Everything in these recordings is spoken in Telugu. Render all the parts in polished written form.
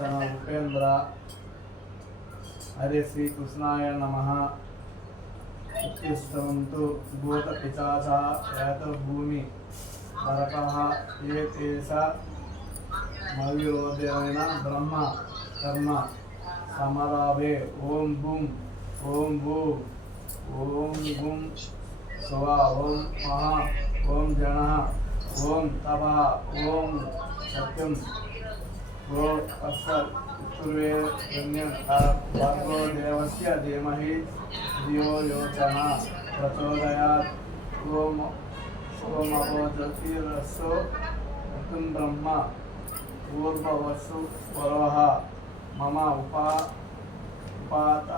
ఉపేంద్ర హరే శ్రీ కృష్ణాయ నమః. ఉత్తిష్టవంతు భూత పిశాచా ఏత భూమి నరకః ఏ తేష మవిరోధేన బ్రహ్మ కర్మ సమరాభే. ఓం భూం ఓం భూ ఓం భూం స్వ ఓం మహా ఓం జన ఓం తప ఓం సత్యం गो भर्गो देवस्य धीमहि धियो यो नः प्रचोदयात्. ओम अभो ज्योतिरसो ऋतुं ब्रह्म पूर्ववसु वरोः मम उपात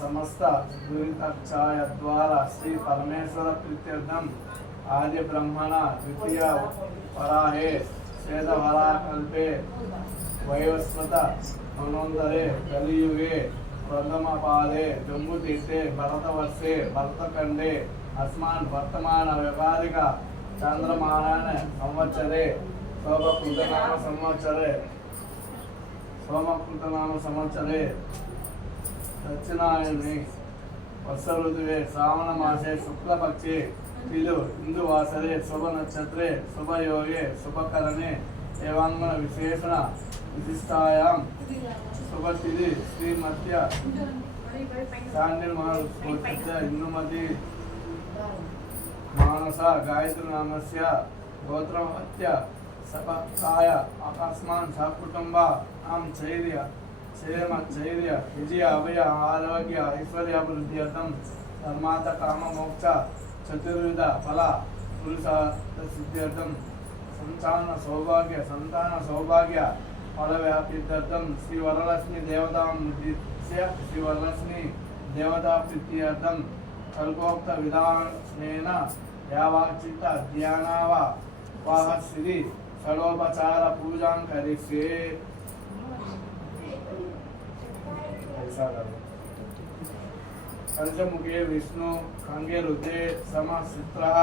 समस्त दुरितक्षायद्वारा श्री परमेश्वर प्रीत्यर्थम आदि ब्रह्मण द्वितीय वराहे श्वेतवराकल्पे वैवस्वत मनोन्तरे कलियुगे प्रथम पादे जम्बुतीर्थे भरतवर्षे भरतखण्डे अस्मान् वर्तमान व्यापारिक चान्द्रमानान संवत्सरे सोमकृतनाम संवत्सरे दक्षिणायने वर्ष ऋतुवे श्रावण मासे शुक्लपक्षे हिंदुवासरे शुभ नक्षत्रे शुभ योगे शुभकरणे एवं विशेषण विशिष्टायां शुभ तिथि श्रीमत्य इंदुमती मानस गायत्री नामस्य गोत्रमत्य सपत्काय अकस्मान् सकुटुंब आम चैर्य क्षेम चैर्य विजय अभय आरोग्य ऐश्वर्याभिवृद्ध्यर्थं धर्मार्थ काम मोक्ष चतुर्विध फल पुरुषार्थ सिद्ध्यर्थं संतान सौभाग्य फल व्याप्त्यर्थं श्री वरलक्ष्मी देवता प्रीत्यर्थं कल्पोक्त विधानेन यावाचित ध्यानाव वाहश्री षडोपचार पूजां करिष्ये. पंचमुखे विष्णु खंगे हृदय समचित्रः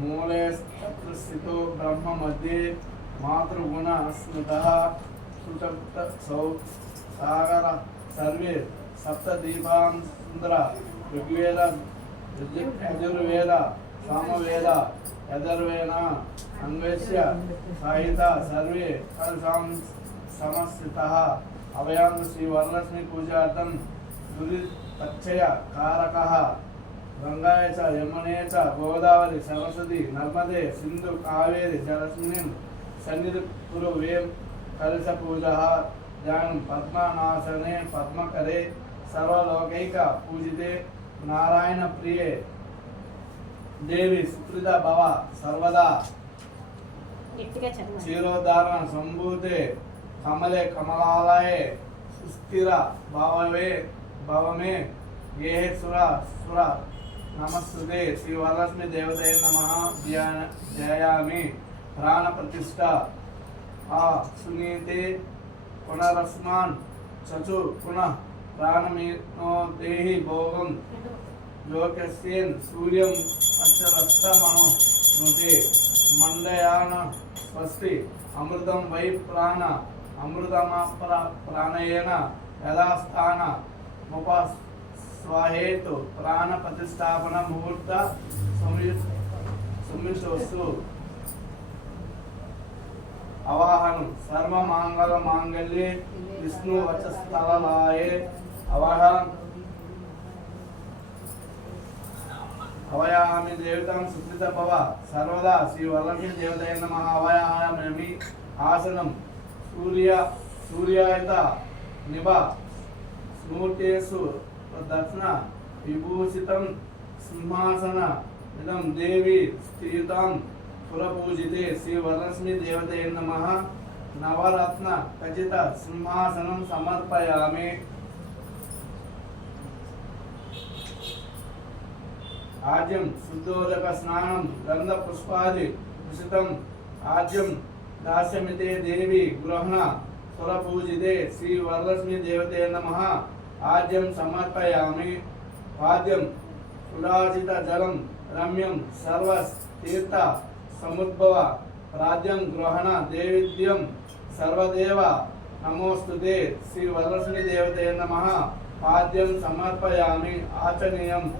मूले स्थितो ब्रह्म मध्ये मातृगुण स्मृतः सुतप्त सागर सर्वे सप्तदीपां सुंदर ऋग्वेद यजुर्वेद सामवेद यदर्वेण अन्वेष्य साहिता सर्वे कलशां समस्थितः अभयां श्री वरलक्ष्मी पूजार्थं दुरितक्षय कारकः गंगाय च यमुने च गोदावरी सरस्वती नर्मदे सिंधु कावेरी जलस्मिन् सन्निधि कुरु वें कलश पूजा ध्यान पद्मनासने पद्मकरे सर्वलोकैक पूजिते नारायण प्रिये देवी सुकृता भव सर्वदा क्षीरोद्धारण संभूते कमले कमलालये सुस्थिर भवमे ये सुरा नमस्ते श्री वरलक्ष्मी देवते नमः ध्यायामि. प्राण प्रतिष्ठा सुनीते पुनरस्मान् चचु पुनः प्राणमीनो देहि भोगं लोकस्येन सूर्यं अचरस्तमनो नुते मंडयान स्वस्ति अमृतं वै प्राण अमृतमाप्राणेन यदास्थान मुपस्वाहेतु प्राण प्रतिष्ठापन मुहूर्त सुमितोस्तु. अवाहनं सर्व मांगल मांगल्ये विष्णु वचस्तलाये अवयामि देवतां सुकृत भव सर्वदा श्री वरलक्ष्मी देवताय नमः. अवयामि आसनं सूर्यायत निभ स्मूर्तेषु दक्षिण विभूषितं सिंहासन इदं देवी स्थितां पुरपूजिते श्री वरलक्ष्मी देवताय नमः. नवरत्न खचित सिंहासनं समर्पयामि. आज्यं शुद्धोदक स्नानं गंध पुष्पादि पुषितं आज्यं दास्यमिते देवी गृहण पुरपूजिते श्री वरलक्ष्मी देवताय नमः. आज्यं समर्पयामि. पाद्यं सुराजित जलं रम्यं सर्वतीर्थ समुद्भव प्राद्यं ग्रहण देवीद्यं सर्वदेव నమోస్తుతే శ్రీ వరలక్ష్మీ దేవతయే నమః పాద్యం సమర్పయామి ఆచనీయం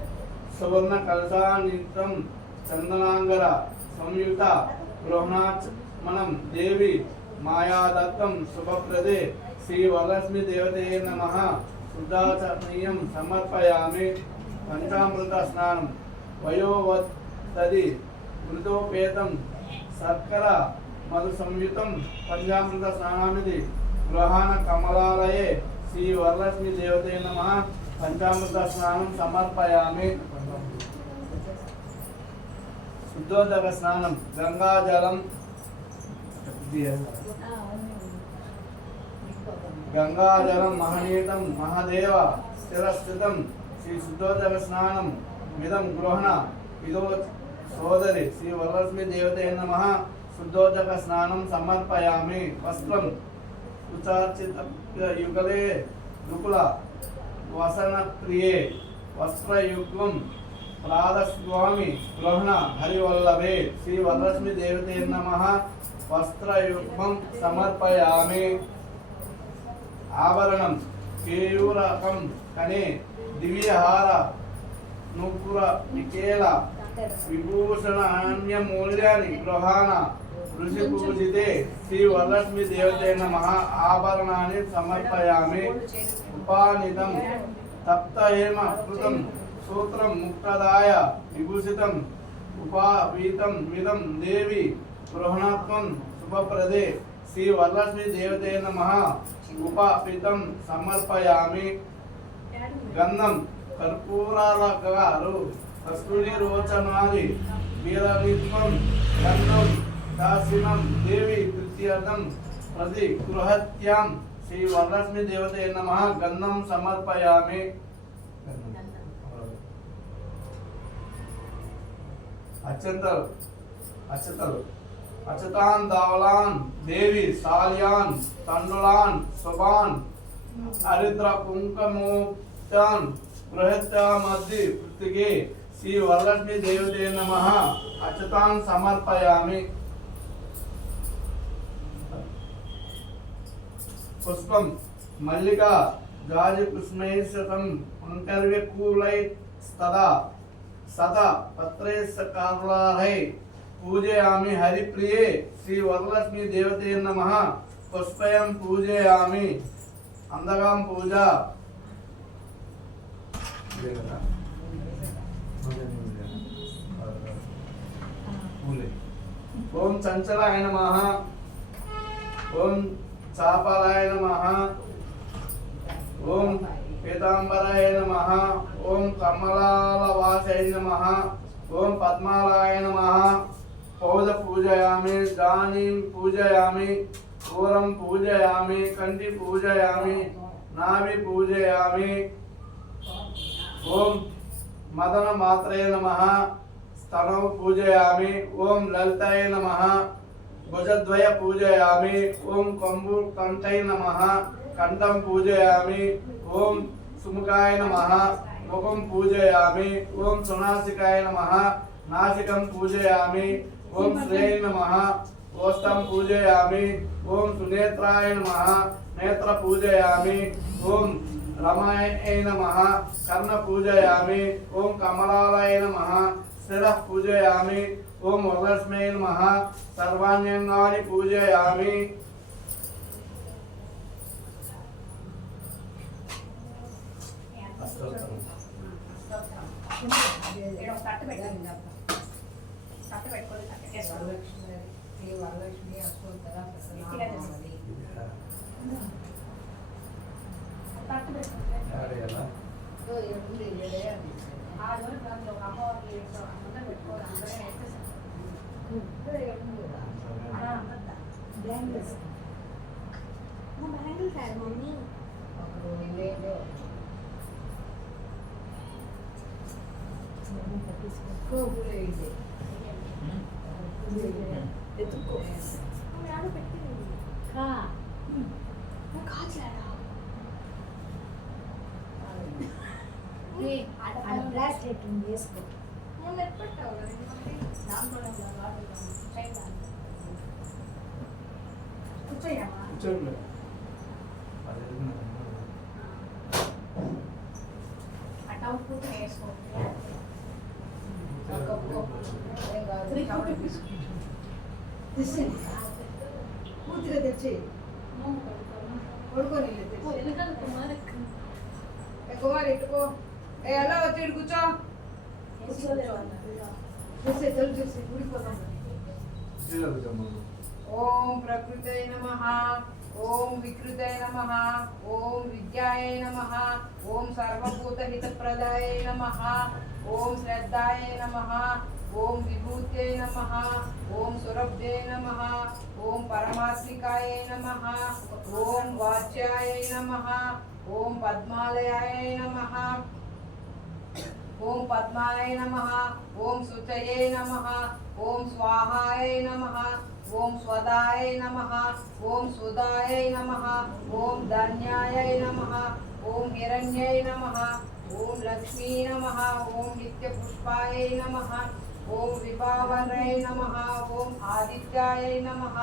సువర్ణ కలశానితం చందనాంగర సంయుత గృహణాచమనం దేవి మాయాదత్తం శుభప్రదే శ్రీ వరలక్ష్మీ దేవతయే నమః శుద్ధాచనీయం సమర్పయామి పంచామృత స్నానం వయోవత్తది మృతోపేతం శర్కర మధు సంయుతం పంచామృత స్నానానిది గృహాన కమలాలయే శ్రీ వరలక్ష్మీ దేవతే నమః పంచామృత స్నానం సమర్పయామి శుద్ధోదక స్నానం గంగాజలం గంగాజలం మహనీతం మహాదేవ స్థిరస్థితం శ్రీ శుద్ధోదక స్నానం మిదం గృహణ ఇదో సోదరి శ్రీ వరలక్ష్మీ దేవతే నమః శుద్ధోదక స్నానం సమర్పయామి వస్త్రం ఉచార్చిత యుగలే దుకుల వసన ప్రియే వస్త్రయుగ్మం ప్రాదస్వామి గృహణ హరివల్లభే శ్రీ వరలక్ష్మీ దేవతే నమః వస్త్రయుగ్మం సమర్పయామి ఆభరణం కేయూరకం కనే దివ్యహార నూపుర నికేల విభూషణ మూల్యాన్ని గృహాన ఋషి పూజితే శ్రీ వరలక్ష్మీ దేవతే నమః ఆభరణాన్ని సమర్పయామి ఉపానితం తప్తహేమ కృతం సూత్రం ముక్తదాయ విభూషితం ఉపావీతం మిదం దేవి గృహణత్వం శుభప్రదే శ్రీ వరలక్ష్మీ దేవతే నమః ఉపాపితం సమర్పయామి గంధం కర్పూరాలు కస్తూరి రోచనాది వీరవిత్వం గంధం దాసినం దేవి తృతీయర్థం ప్రతి గృహత్యాం శ్రీ వరలక్ష్మీ దేవతే నమః గంధం సమర్పయామి అక్షతలు అక్షతాన్ దావలాన్ దేవి సాల్యాన్ తండులాన్ శుభాన్ హరిద్ర కుంకుమోక్తాన్ గృహత్యామద్ది పృథిగే శ్రీ వరలక్ష్మీ దేవతే నమః అక్షతాన్ సమర్పయామి పుష్పం మల్లిక జాజి పుష్మైశతం అంకర్వ్యకూలై స్తదా సద పత్రైస్కారులారై పూజయామి హరిప్రియే శ్రీ వరలక్ష్మీ దేవతే నమః పుష్పయం పూజయామి అందగాం పూజ ఓం చంచలాయ నమః ఓం చాపలాయ నమః ఓం పీతాంబరాయ నమః ఓం కమలాలవాసాయ నమః ఓం పద్మాలాయ నమః పౌద పూజయామి దానీం పూజయామి పూరం పూజయామి కంటి పూజయామి నాభి పూజయామి ఓం మదన మాత్రయ నమః స్తనౌ పూజయామి ఓం లలితాయ నమః భుజద్వయ పూజయామి ఓం కంబు కంఠై నమః కంఠం పూజయామి ఓం సుముఖాయ నమః ముఖం పూజయామి ఓం సునాసికాయ నమః నాసికం పూజయామి ఓం శ్రేయ నమః ఓష్టం పూజయామి ఓం సునేత్రాయ నమః నేత్ర పూజయామి ఓం రమాయ నమః కర్ణ పూజయామి ఓం కమలాలయ నమః శిర పూజయామి ఓం వరలక్ష్మీ నమః సర్వాణ్యంగాని పూజయామి వరలక్ష్మి అష్టోత్తర పూత వేసుకోండి. ఏం కాదు, కవర్ తీసుకుంటాం. తెచ్చండి, పూర్తిగా తెచ్చి పడుకొని కుమార్ ఎట్టుకో. ఎలా వచ్చి కూర్చో. చూసే తొలి చూసి ఊడిపోతాం. ఓం ప్రకృతే నమః, ఓం వికృతే నమః, ఓం విద్యాయ నమః, ఓం సర్వభూతహితప్రదాయ నమః, ఓం శ్రద్ధాయ నమః, ఓం విభూతే నమః, ఓం సురభ్యే నమః, ఓం పరమాత్మికాయ నమః, ఓం వాచ్యాయ నమః, ఓం పద్మాలయాయ నమః, ఓం పద్మాయ నమః, ఓం శుచయే నమః, ఓం స్వాహాయ నమః, ఓం స్వదాయ నమః, ఓం సుదాయ నమః, ఓం ధన్యాయ నమః, ఓం హిరణ్యై నమః, ఓం లక్ష్మీ నమః, ఓం నిత్యపుష్పాయ నమః, ఓం విభావరై నమః, ఓం ఆదిత్యాయ నమః,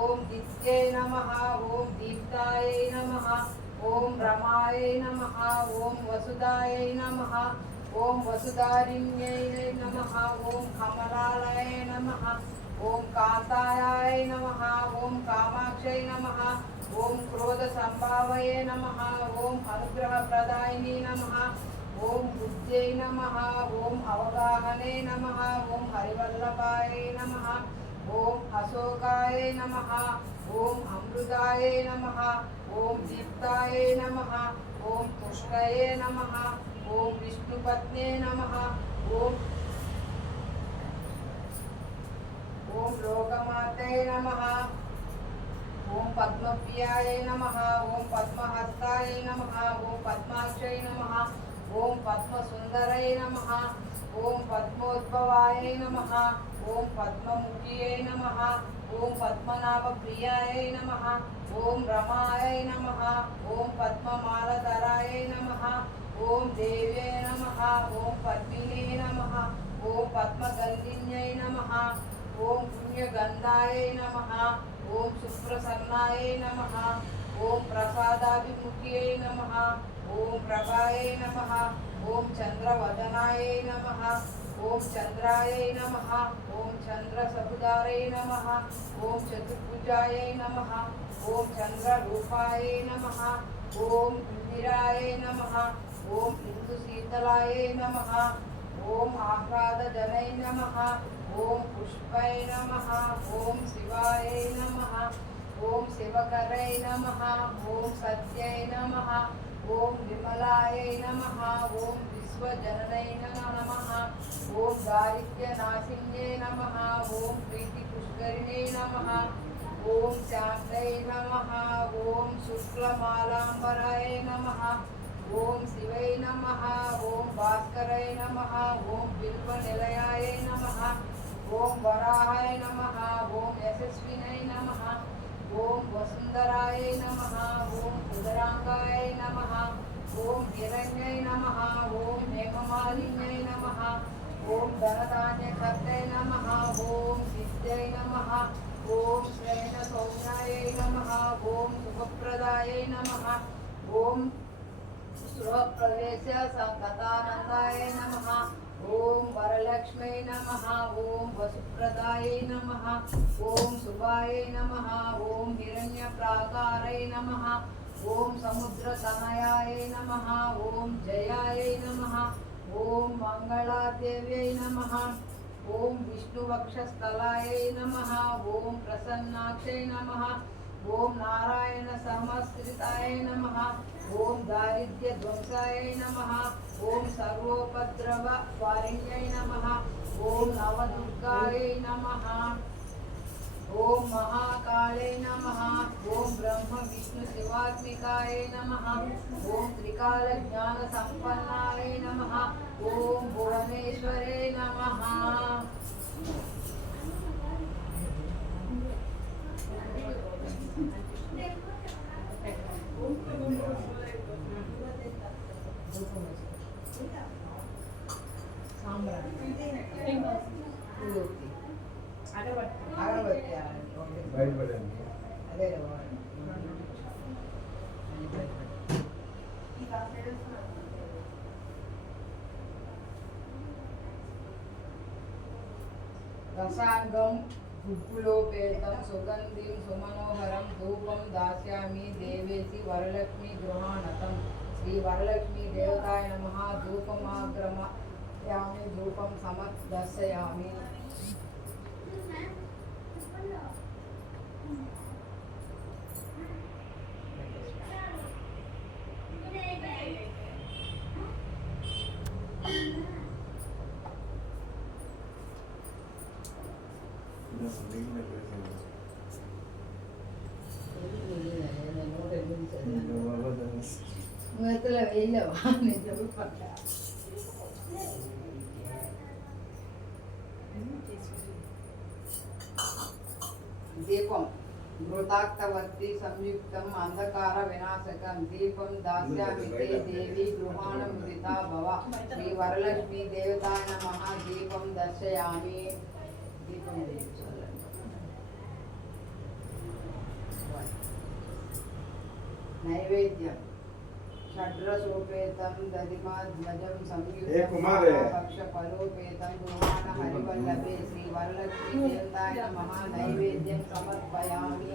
ఓం దిత్యై నమః, ఓం దీప్తాయ నమః, ఓం రమాయ నమః, ఓం వసుదాయ నమః, ఓం వసుధారిణ్యై నమః, ఓం కమలాలయ నమః, ఓం కాంతాయ నమః, ఓం కామాక్షై నమః, ఓం క్రోధ సంభావయ నమః, ఓం అనుగ్రహప్రదాయిని నమః, ఓం బుద్ధ్యై నమః, ఓం అవగాహనే నమః, ఓం హరివల్లభాయ నమః, ఓం అశోకాయ నమః, ఓం అమృతాయ నమః, ఓం దీప్తాయ నమః, ఓం పుష్కయే నమః, ఓం విష్ణుపత్నే నమః, ఓం ఓం లోకమాతే నమః, ఓం పద్మప్రియాయ నమః, ఓం పద్మహస్తాయ నమః, ఓం పద్మాక్షై నమః, ఓం పద్మసుందరై నమః, ఓం పద్మోద్భవాయ నమః, ఓం పద్మముఖ్యై నమః, ఓం పద్మనాభప్రియాయ నమః, ఓం రమాయ నమః, ఓం పద్మమాలధరాయ నమః, ఓం దేవ్యై నమః, ఓం పద్మినే నమః, ఓం పద్మగంధిన్యై నమః, ఓం పుణ్యగంధాయ నమః, ఓం సుప్రసన్నాయ నమః, ఓం ప్రసాదాభిముఖ్యై నమః, ఓం ప్రభాయ నమః, ఓం చంద్రవదనాయ నమః, ఓం చంద్రాయ నమః, ఓం చంద్రసహుదాయ నమః, ఓం చతుర్భుజాయ నమః, ఓం చంద్రరూపాయ నమః, ఓం ఇందిరాయ నమః, ఓం ఇందుశీతలాయ నమః, ఓం ఆహ్లాదజనై నమః, ఓం పుష్పై నమః, ఓం శివాయ నమః, ఓం శివకరై నమః, ఓం సత్యై నమః, ఓం విమలాయ నమః, ఓం విశ్వజననై నమః, ఓం దారిద్ర్యనాశిన్యై నమః, ఓం ప్రీతిపుష్కరిణై నమః, ఓం శాంతై నమః, ఓం శుక్లమాలాంబరాయ నమః, ఓం శివై నమః, ఓం భాస్కరై నమః, ఓం బిల్వనిలయాయ నమః, ఓం వరాహాయ నమః, ఓం యశస్వినై నమః, ఓం వసుంధరాయ నమః, ఓం ఉదరాంగాయ నమః, ఓం హిరణ్యై నమః, ఓం హేమమాలిన్యై నమః, ఓం ధనధాన్యకర్తై నమః, ఓం సిద్ధ్యై నమః, ఓం శ్రేణ సౌమ్యాయ నమః, ఓం శుభప్రదాయ నమః, ఓం గృహప్రవేశ సంగతానందాయ నమః, ఓం వరలక్ష్మై నమః, ఓం వసుప్రదాయ నమః, ఓం శుభాయ నమః, ఓం హిరణ్యప్రాకారై నమః, ఓం సముద్రతనయాయ నమః, ఓం జయాయ నమః, ఓం మంగళాదేవ్యై నమః, ఓం విష్ణువక్షస్థలాయ నమః, ఓం ప్రసన్నాక్షై నమః, ఓం నారాయణ సమశ్రితాయ నమః, ఓం దారిద్ర్యధ్వంసాయ నమః, ఓం సర్వోపద్రవ వారిణ్యై నమః, ఓం నవదుర్గాయ నమః, ఓం మహాకాళై నమః, ఓం బ్రహ్మ విష్ణు శివాత్మికాయ నమః, ఓం త్రికాల జ్ఞాన సంపన్నాయ నమః, ఓం భువనేశ్వరే నమః. అదే రసాంగం పుప్పులోపేతం సుగంధిం సుమనోహరం ధూపం దాస్యామి దేవేసి వరలక్ష్మి గృహాణతం శ్రీ వరలక్ష్మి దేవతాయ నమః ధూపమాగ్రమయామి ధూపం సమదర్శయామి. నువ్వుల వేయలేవా నిజం పట్ల దీపం ఘృతాక్తవర్తి సంయుక్తం అంధకార వినాశకం దీపం దాస్యామి తే దేవి గృహాణ ముదితా భవ శ్రీ వరలక్ష్మి దేవతాయ నమః దీపం దర్శయామి. దీపం నైవేద్యం షడ్రసోపేతం దధిమాధ్వజం సంయుక్తం పక్ష ఫలోపేతం గృహాణ హరివల్లభే శ్రీ వరలక్ష్మి దేవతాయ నమః నైవేద్యం సమర్పయామి.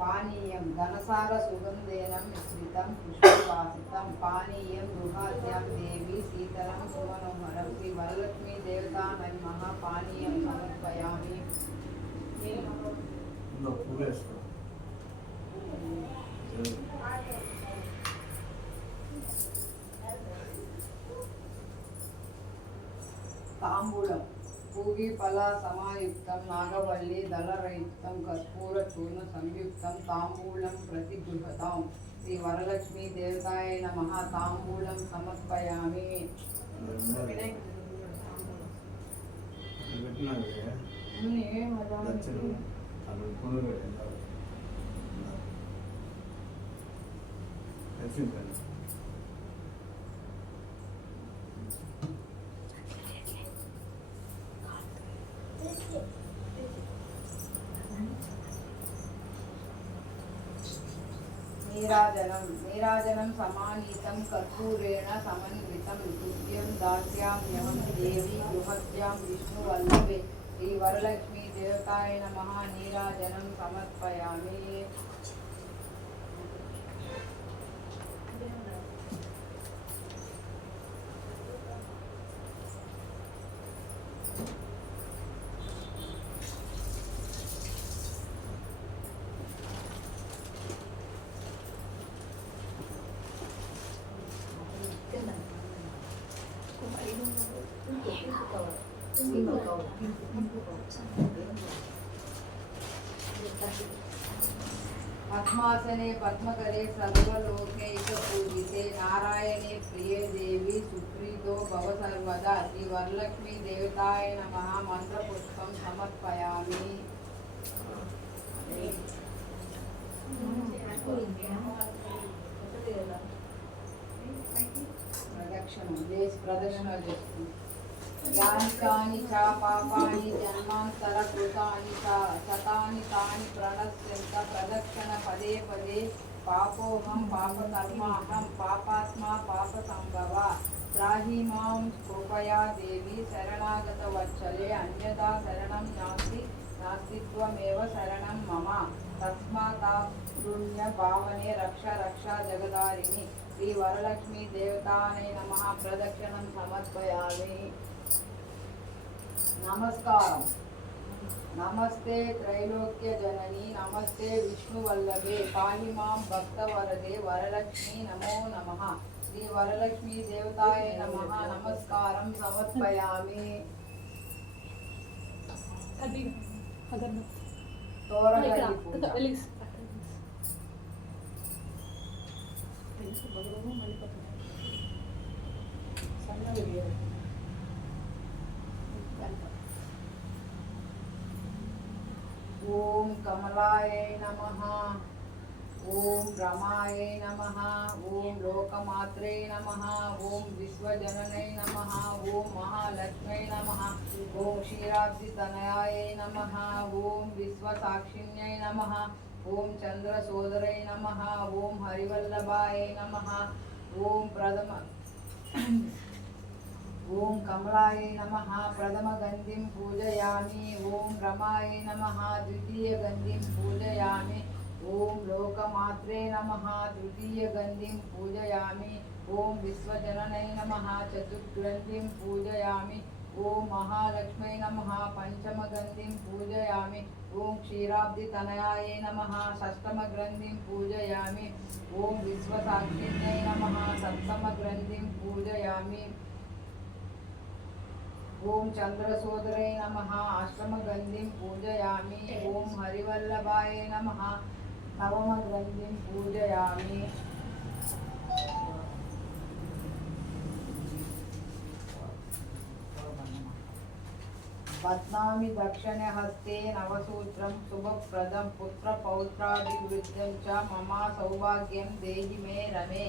పానీయం ఘనసార సుగంధేన మిశ్రితం పుష్పవాసితం పానీయం గృహాద్యాం దేవి శీతలం సుమనోహరం శ్రీ వరలక్ష్మి దేవతాయ నమః పానీయం సమర్పయామి. తాంబూలం పూగి ఫల సమాయుక్తం నాగవల్లి దళరయుక్తం కర్పూర చూర్ణ సంయుక్తం తాంబూలం ప్రతిగృహతాం శ్రీ వరలక్ష్మి దేవతాయ నమః తాంబూలం సమర్పయామి. నీరాజనం సమానీతం కర్పూరేణ సమన్వితం తుభ్యం దాస్యామ్యహం దేవి గృహత్యాం విష్ణువల్లభే శ్రీ వరలక్ష్మి దేవతాయ నమః నీరాజనం సమర్పయామి. పద్మాసనే పద్మకరే సర్వలోకైకపూజితే నారాయణే ప్రియే దేవి సుప్రీతో భవ సర్వదా శ్రీ వరలక్ష్మి దేవతాయ నమః మంత్రపుష్పం సమర్పయామి. ప్రదక్షిణ చేస్తుంది. యాని కాని చ పాపాని జన్మాంతర కృతాని శతాని తాని ప్రణశ్యంత ప్రదక్షిణ పదే పదే పాపోహం పాపకర్మాహం పాపాత్మా పాప సంభవ త్రాహి మాం కృపయా దేవి శరణాగత వచ్చలే అన్యదా శరణం నాస్తి నాస్తిత్వమేవ శరణం మమ తస్మాత్పుణ్య భావనే రక్ష రక్ష జగదారిణి శ్రీ వరలక్ష్మి దేవతాయ నమః ప్రదక్షిణం సమర్పయామి. నమస్కారం. నమస్తే త్రైలోక్య జనని నమస్తే విష్ణువల్లభే పాహి మాం భక్తవరదే వరలక్ష్మి నమో నమః శ్రీ వరలక్ష్మి దేవతాయ నమః నమస్కారం సమర్పయామి. తోరణి పూజ. ఓం కమలాయ నమః. ఓం రమాయ నమః. ఓం లోకమాత్రే నమః. ఓం విశ్వజననే నమః. ఓం మహాలక్ష్మై నమః. ఓం క్షీరాబ్దితనయాయ నమః. ఓం విశ్వసాక్షిణ్యై నమః. ఓం చంద్రసోదరై నమః. ఓం హరివల్లభాయ నమః. ఓం ఓం కమలాయ నమః. ప్రథమ గంధిం పూజయామి. ఓం రమాయ నమః. ద్వితీయ గంధిం పూజయామి. ఓం లోకమాత్రే నమః. తృతీయ గంధిం పూజయామి. ఓం విశ్వజననే నమః. చతుర్గ్రంథిం పూజయామి. ఓం మహాలక్ష్మై నమః. పంచమ గంధిం పూజయామి. ఓం క్షీరాబ్దితనయాయ నమః. షష్టమ గ్రంథిం పూజయామి. ఓం విశ్వసాక్షిణ్యై నమః. సప్తమ గ్రంథిం పూజయామి. ఓం చంద్రసోదరై నమః. అష్టమ గంధిం పూజయామి. ఓం హరివల్లభాయ నమః. నవమ గ్రంథిం పూజయామి. బధ్నామి దక్షిణ హస్తే నవసూత్రం శుభప్రదం పుత్ర పౌత్రాదివృద్ధం చ మమ సౌభాగ్యం దేహి మే రమే.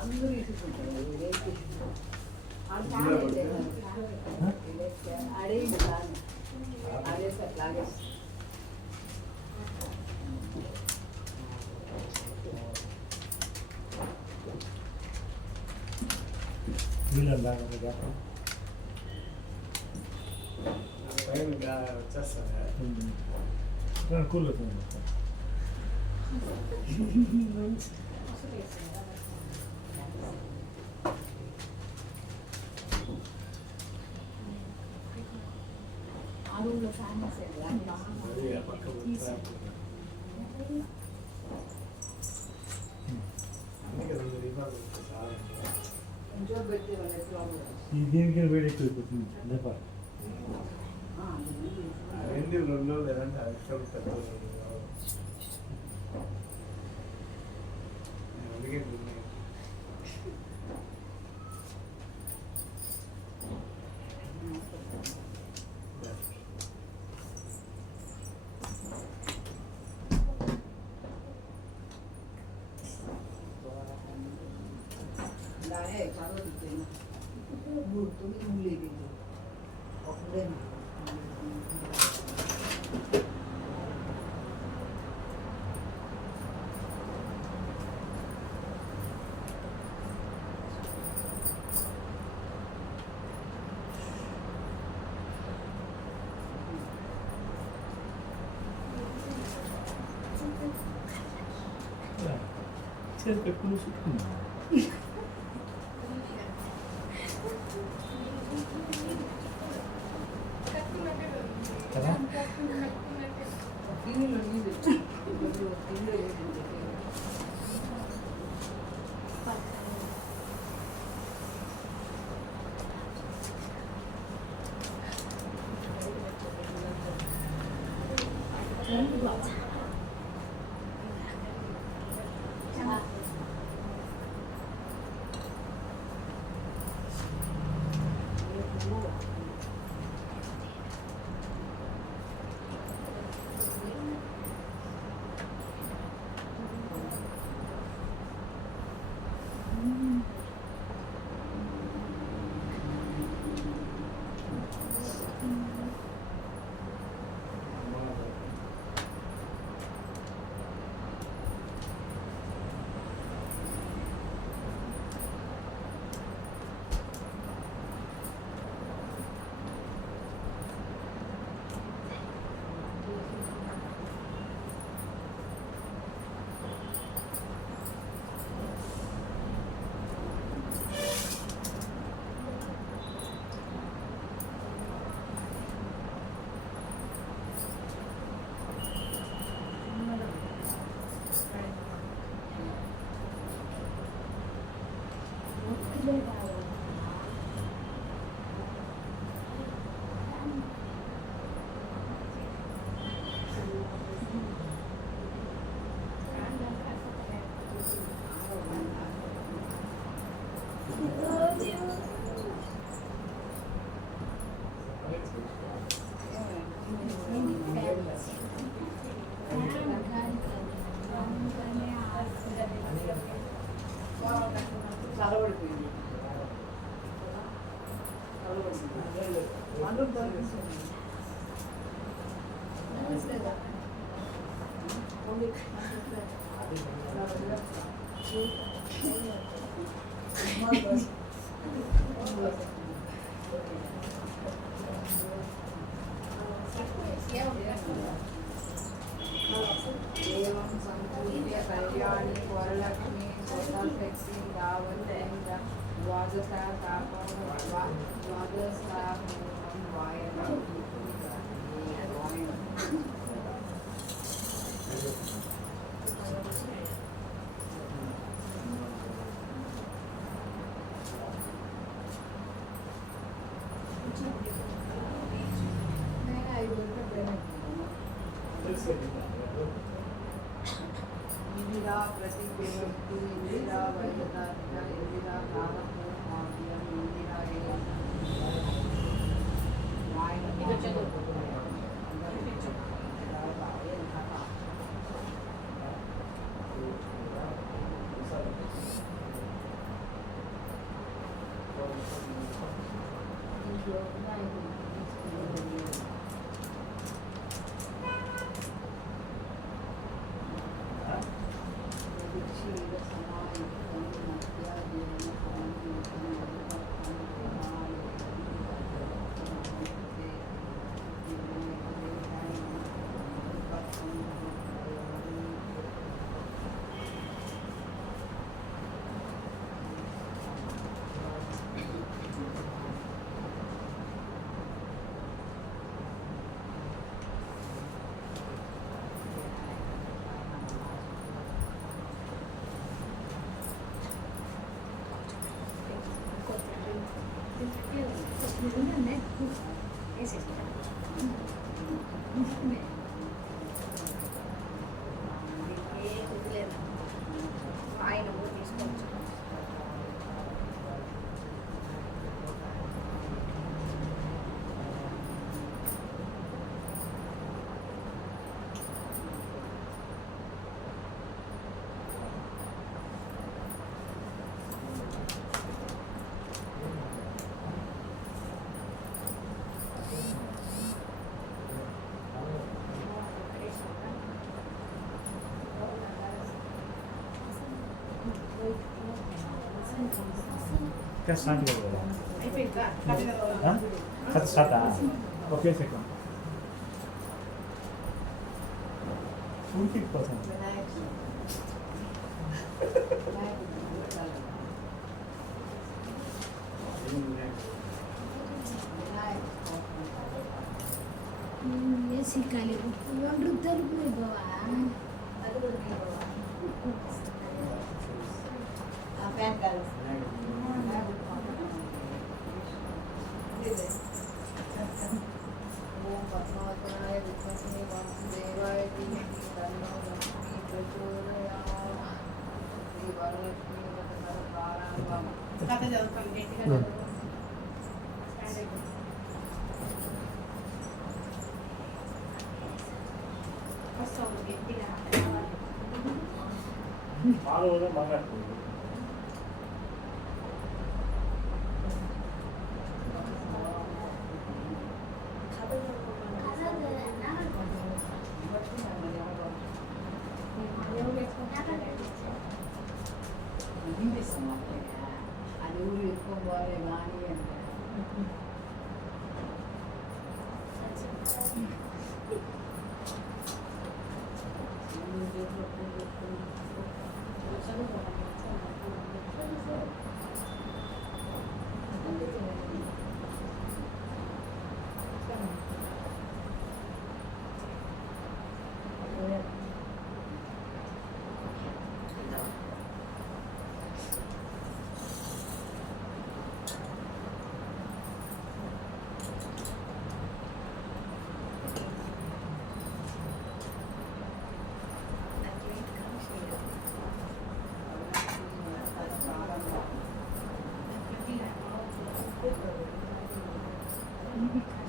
అందరూ ఇసుకుంటారు అడేది ఆడేసి అట్లాగే వచ్చేస్తా కూల్ ఆరులో ఫ్యాన్ దీనికి వేడెక్కువైపోతుంది రెండు రెండు లేదంటే అక్షరం పెద్ద అందుకే అలానే చదువుతుంది మూడు తొమ్మిది ఉండేది ఒకటే చేసి పెట్టుకుని చుట్టుకుంది కదా టీవీలో నీళ్ళు టీవీలో చదవడిపోయింది అందుకు एवं संपूज्य कल्याणी वरलक्ष्मी स्वतःशक्ति दावन्तेन्द्र द्वादशापूर्णं वायनं इंदिरा प्रतिबिंबि इंदिरा वैदनाथ इंदिरा कामपूर्णाभ्यम इंदिरा ఇంకా స్టార్ట్ కదా అయిపోయిందా కథ స్టార్టా ఓకే సెకండ్ 40%. शिकाले रुद्र बाबा ओम पद्मावतनाय विद्महे वासुदेवाय धीमहि तन्नो लक्ष्मी प्रचोदयात् श्री वरलक्ष्मी व्रत प्रारंभम कथा चదువుతాం గట్టిగా చదువు వస్తావు గట్టిగా మాలో మాట్లాడుతుంది అది ఊరు ఎక్కువ పోలే కానీ అంటే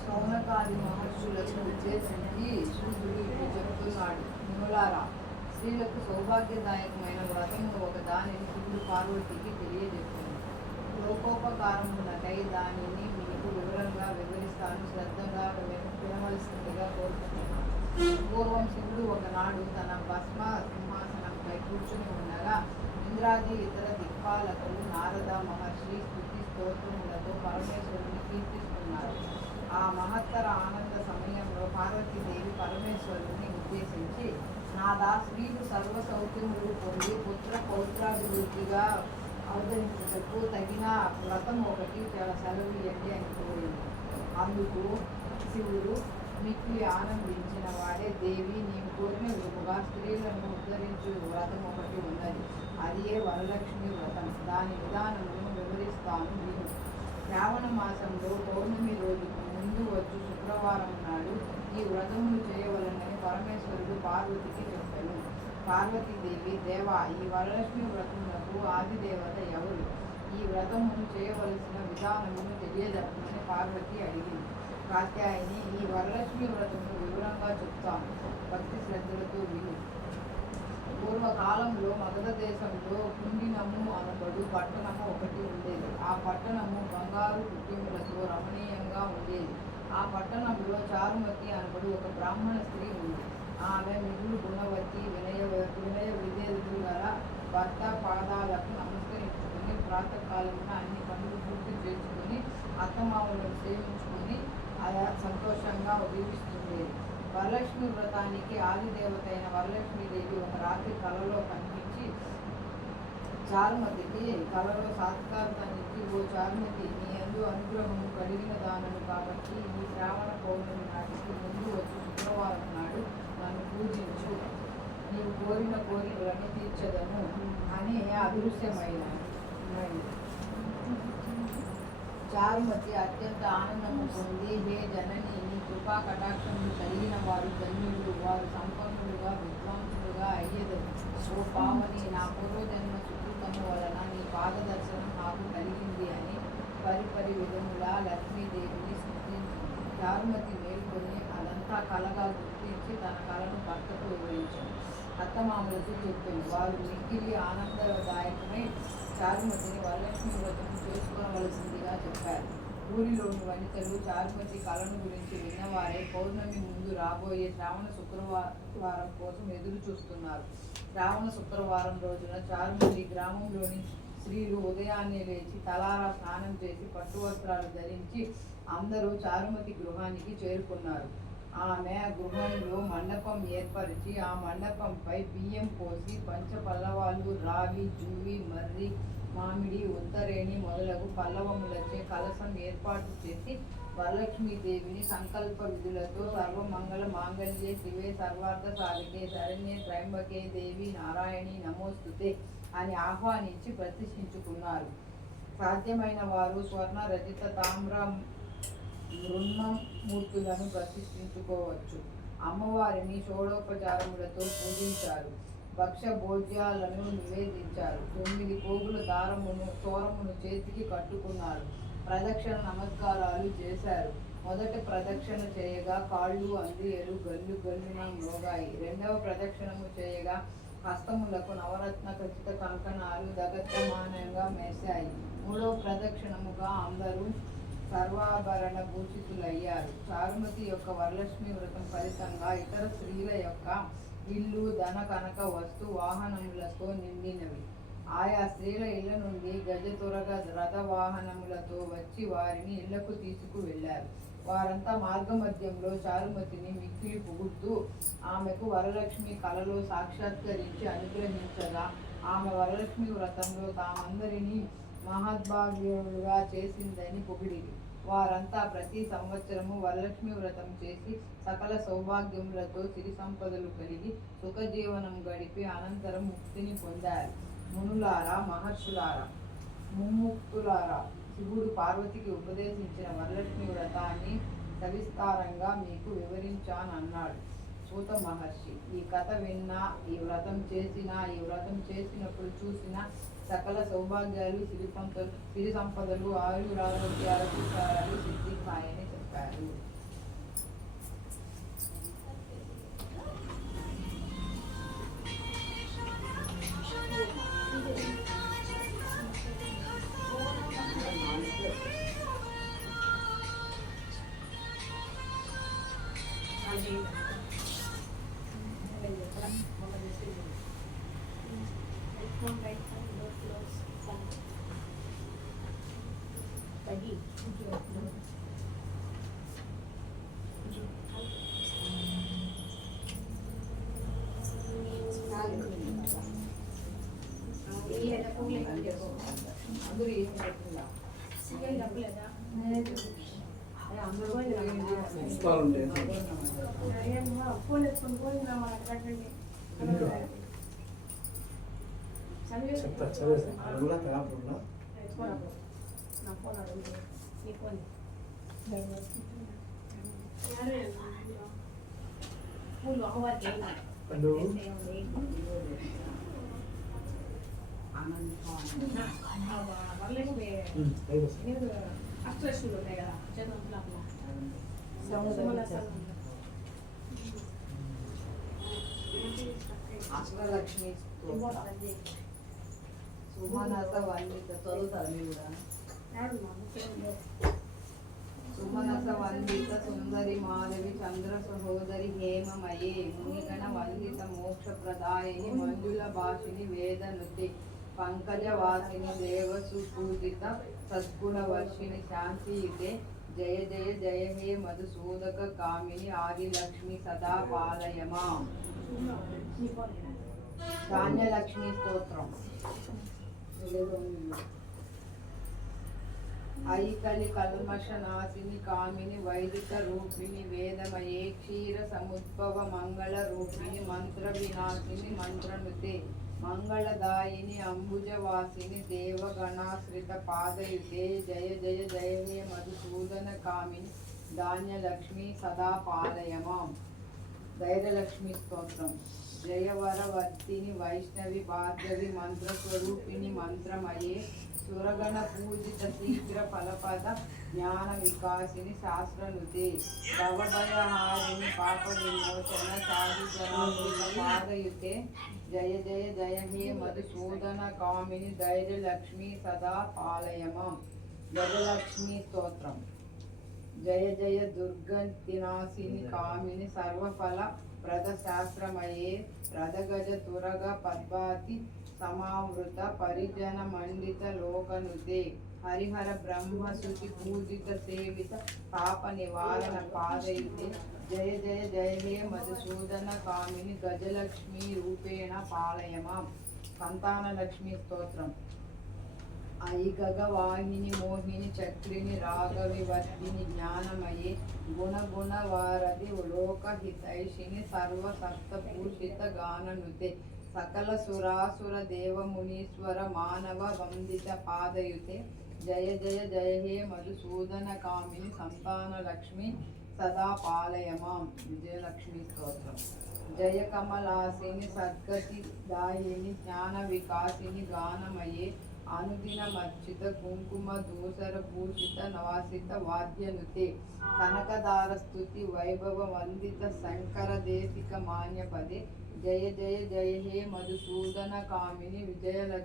సౌనకాది మహర్షులకు ఉద్దేశించి సూర్యుడు ఇట్లు చెప్తున్నాడు. మునులారా, స్త్రీలకు సౌభాగ్యదాయకమైన వ్రతము ఒక దానిని శివుడు పార్వతికి తెలియజెప్పాడు. లోకోపకారమునకై దానిని మీకు వివరంగా వివరిస్తాను, శ్రద్ధగా వినవలసిందిగా కోరుతున్నాను. పూర్వం శివుడు ఒకనాడు తన భస్మ సింహాసనంపై కూర్చుని ఉండగా ఇంద్రాది ఇతర దిక్పాలకులు నారద మహర్షి స్తుతి స్తోత్రములతో పరమేశ్వరుని కీర్తిస్తున్నారు. ఆ మహత్తర ఆనంద సమయంలో పార్వతీదేవి పరమేశ్వరుని ఉద్దేశించి, నాదా, స్త్రీలు సర్వ సౌఖ్యములు పొంది పుత్ర పౌత్రాభివృద్ధిగా అవతరించుటకు తగిన వ్రతం ఒకటి సెలవియండి అని కోరింది. అందుకు శివుడు మిక్కిలి ఆనందించిన వాడే, దేవి, నీవు కోరిన విధముగా స్త్రీలను ఉద్ధరించు వ్రతం ఒకటి ఉన్నది. అదియే వరలక్ష్మి వ్రతం. దాని విధానమును వివరిస్తాను విను. శ్రావణ మాసంలో పౌర్ణమి రోజుకు ముందు వచ్చు శుక్రవారం నాడు ఈ వ్రతమును చేయవలనని పరమేశ్వరుడు పార్వతికి చెప్పాను. పార్వతీదేవి, దేవా, ఈ వరలక్ష్మి వ్రతములకు ఆదిదేవత ఎవరు? ఈ వ్రతమును చేయవలసిన విధానమును తెలియజెప్పమని పార్వతి అడిగింది. కాత్యాయని, ఈ వరలక్ష్మి వ్రతమును వివరంగా చెప్తాను, భక్తి శ్రద్ధలతో విను. పూర్వకాలంలో మగధ దేశంలో కుండినము అనబడు పట్టణము ఒకటి ఉండేది. ఆ పట్టణము బంగారు కుట్టిములతో రమణీయంగా ఉండేది. ఆ పట్టణంలో చారుమతి అనబడు ఒక బ్రాహ్మణ స్త్రీ ఉంది. ఆమె మిగులు గుణవతి, వినయ విధేయులు గల భర్త పాదాలకు నమస్కరించుకుని ప్రాతకాలమున అన్ని పనులు పూర్తి చేసుకుని అత్తమామలను సేవించుకుని ఆయా సంతోషంగా జీవిస్తుండేది. వరలక్ష్మి వ్రతానికి ఆదిదేవత అయిన వరలక్ష్మీదేవి ఒక రాత్రి కలలో కనిపించి చారుమతికి కలలో సాత్కారతాన్నిచ్చి, ఓ చారుమతి, నీ యందు అనుగ్రహము కలిగిన దానను కాబట్టి ఈ శ్రావణ పౌర్ణమి నాటికి ముందు వచ్చి శుక్రవారం నాడు నన్ను పూజించు, నీవు కోరిన కోరికలను తీర్చదను అని అదృశ్యమైనది. చారుమతి అత్యంత ఆనందము పొంది, హే జనని, నీ కృపా కటాక్షములు కలిగిన వారు ధన్యులు, వారు సంపన్నులుగా విద్వాంసులుగా అయ్యేదరు. ఓ పావని, నా పూర్వజన్మ సుకృతము వలన నీ పాదదర్శనం నాకు కలిగింది అని పరిపరి విధములా లక్ష్మీదేవిని స్తుతించింది. చారుమతి మేల్కొని అదంతా కలగా గుర్తించి తన కలను భర్తకు వివరించింది. అత్తమామలతో చెప్పింది. వారు మిక్కిలి ఆనందదాయకమై చారుమతిని వరలక్ష్మి వ్రతము చేసుకోవలసిందిగా చెప్పారు. ఊరిలోని వనితలు చారుమతి కళను గురించి విన్నవారే పౌర్ణమి ముందు రాబోయే శ్రావణ శుక్రవారం కోసం ఎదురు చూస్తున్నారు. శ్రావణ శుక్రవారం రోజున చారుమతి గ్రామంలోని స్త్రీలు ఉదయాన్నే లేచి తలారా స్నానం చేసి పట్టు వస్త్రాలు ధరించి అందరూ చారుమతి గృహానికి చేరుకున్నారు. ఆమె గృహంలో మండపం ఏర్పరిచి ఆ మండపంపై బియ్యం పోసి పంచపల్లవాలు, రావి, జూవి, మర్రి, మామిడి, ఉత్తరేణి మొదలగు పల్లవములచే కలశం ఏర్పాటు చేసి వరలక్ష్మీదేవిని సంకల్ప విధులతో సర్వమంగళ మాంగళ్యే శివే సర్వార్థ సాధికే శరణ్యే త్రయంబకే దేవి నారాయణి నమోస్తుతే అని ఆహ్వానించి ప్రతిష్ఠించుకున్నారు. సాధ్యమైన వారు స్వర్ణ రజిత తామ్ర బృంమం మూర్తులను ప్రతిష్ఠించుకోవచ్చు. అమ్మవారిని షోడోపచారములతో పూజించారు. భక్ష భోజ్యాలను నివేదించారు. 9 పోగుల తోరమును చేతికి కట్టుకున్నారు. ప్రదక్షిణ నమస్కారాలు చేశారు. మొదట ప్రదక్షిణ చేయగా కాళ్ళు అందియలు గల్లు గల్లున మ్రోగాయి. రెండవ ప్రదక్షిణము చేయగా హస్తములకు నవరత్న ఖచ్చిత కంకణాలు దగద్యమానంగా మెరిశాయి. మూడవ ప్రదక్షిణముగా అందరూ సర్వాభరణ భూషితులయ్యారు. చారుమతి యొక్క వరలక్ష్మి వ్రతం ఫలితంగా ఇతర స్త్రీల యొక్క ఇల్లు ధన కనక వస్తు వాహనములతో నిండినవి. ఆయా స్త్రీల ఇళ్ల నుండి గజతురగ రథ వాహనములతో వచ్చి వారిని ఇళ్లకు తీసుకు వెళ్ళారు. వారంతా మార్గమధ్యంలో చారుమతిని మిక్కిలి పొగుడుతూ ఆమెకు వరలక్ష్మి కలలో సాక్షాత్కరించి అనుగ్రహించగా ఆమె వరలక్ష్మి వ్రతంలో తామందరినీ మహద్భాగ్యులుగా చేసిందని పొగిడిరి. వారంతా ప్రతి సంవత్సరము వరలక్ష్మి వ్రతం చేసి సకల సౌభాగ్యములతో సిరి సంపదలు కలిగి సుఖజీవనం గడిపి అనంతరం ముక్తిని పొందారు. మునులారా, మహర్షులారా, ముముక్తులారా, శివుడు పార్వతికి ఉపదేశించిన వరలక్ష్మి వ్రతాన్ని సవిస్తారంగా మీకు వివరించానన్నాడు సూత మహర్షి. ఈ కథ విన్నా, ఈ వ్రతం చేసినప్పుడు చూసిన సకల సౌభాగ్యాలు, సిరి సంపదలు, ఆయురారోగ్యాలు సిద్ధిస్తాయని చెప్పారు. చెప్తా చదివేసి అక్షరశులు ఉంటాయి కదా అష్టలక్ష్మి సుమనస వందిత చదువుతారు మీరు కూడా. సుమనస వందిత సుందరి మాధవి చంద్ర సహోదరి హేమమయే మునిగణ వందిత మోక్ష ప్రదాయిని మంజుల భాషిని వేదనుతి పంకజ వాసిని దేవసు పూజిత సద్గుణ వర్షిణి శాంతియుతే జయ జయ జయ హే మధుసూదక కామిని ఆదిలక్ష్మి సదా పాలయమా. ధాన్యలక్ష్మి స్తోత్రం. ఐకలి కల్మష నాశిని కామిని వైదిక రూపిణి వేదమయే క్షీర సముద్భవ మంగళ రూపిణి మంత్ర వినాశిని మంత్రనుతే మంగళదాయిని అంబుజవాసిని దేవగణాశ్రిత పాదయుతే జయ జయ జయ హే మధుసూదన కామిని ధాన్యలక్ష్మి సదా పాలయమాం. ధైర్యలక్ష్మి స్తోత్రం. జయవరవర్తిని వైష్ణవి భార్గవి మంత్రస్వరూపిణి మంత్రమయే సురగణ పూజిత శీఘ్ర ఫలపద జ్ఞాన వికాసిని శాస్త్రనుతే భవభయహారిణి పాప విమోచన సాధుజనామృత పాదయుతే జయ జయ జయ హే మధుసూదన కామిని ధైర్యలక్ష్మి సదా పాలయమాం. గజలక్ష్మి స్తోత్రం. జయ జయ దుర్గతినాశిని కామిని సర్వఫల ప్రద శాస్త్రమయే రథగజ తురగ పద్మాతి సమావృత పరిజన మండిత లోకనుతే హరిహర బ్రహ్మసుతి పూజిత సేవిత పాప నివారణ పాదయుతే జయ జయ జయ హే మధుసూదన కామిని గజలక్ష్మి రూపేణ పాలయమాం. సంతాన లక్ష్మి స్తోత్రం. ఐగగవాహిని మోహిని చక్రిని రాగవివర్ధిని జ్ఞానమయే గుణగుణ వారధి లోకహితైషిని సర్వ సప్తభూషిత గాననుతే సకల సురాసుర దేవ మునీశ్వర మానవ వందిత పాదయుతే జయ జయ జయ హే మధుసూదన కామిని సంతాన లక్ష్మి సదా పాలయమాం. విజయలక్ష్మి స్తోత్రం. జయ కమలాసిని సద్గతి దాయిని జ్ఞాన వికాసిని గానమయే అనుదిన మర్చిత కుంకుమ దూసర భూషిత నవాసిత వాద్యనుతే కనకదార స్తుతి వైభవ వందిత శంకర దేశిక మాన్యపదే జయ జయ జయ హే మధుసూదన కామిని విజయలక్ష్మి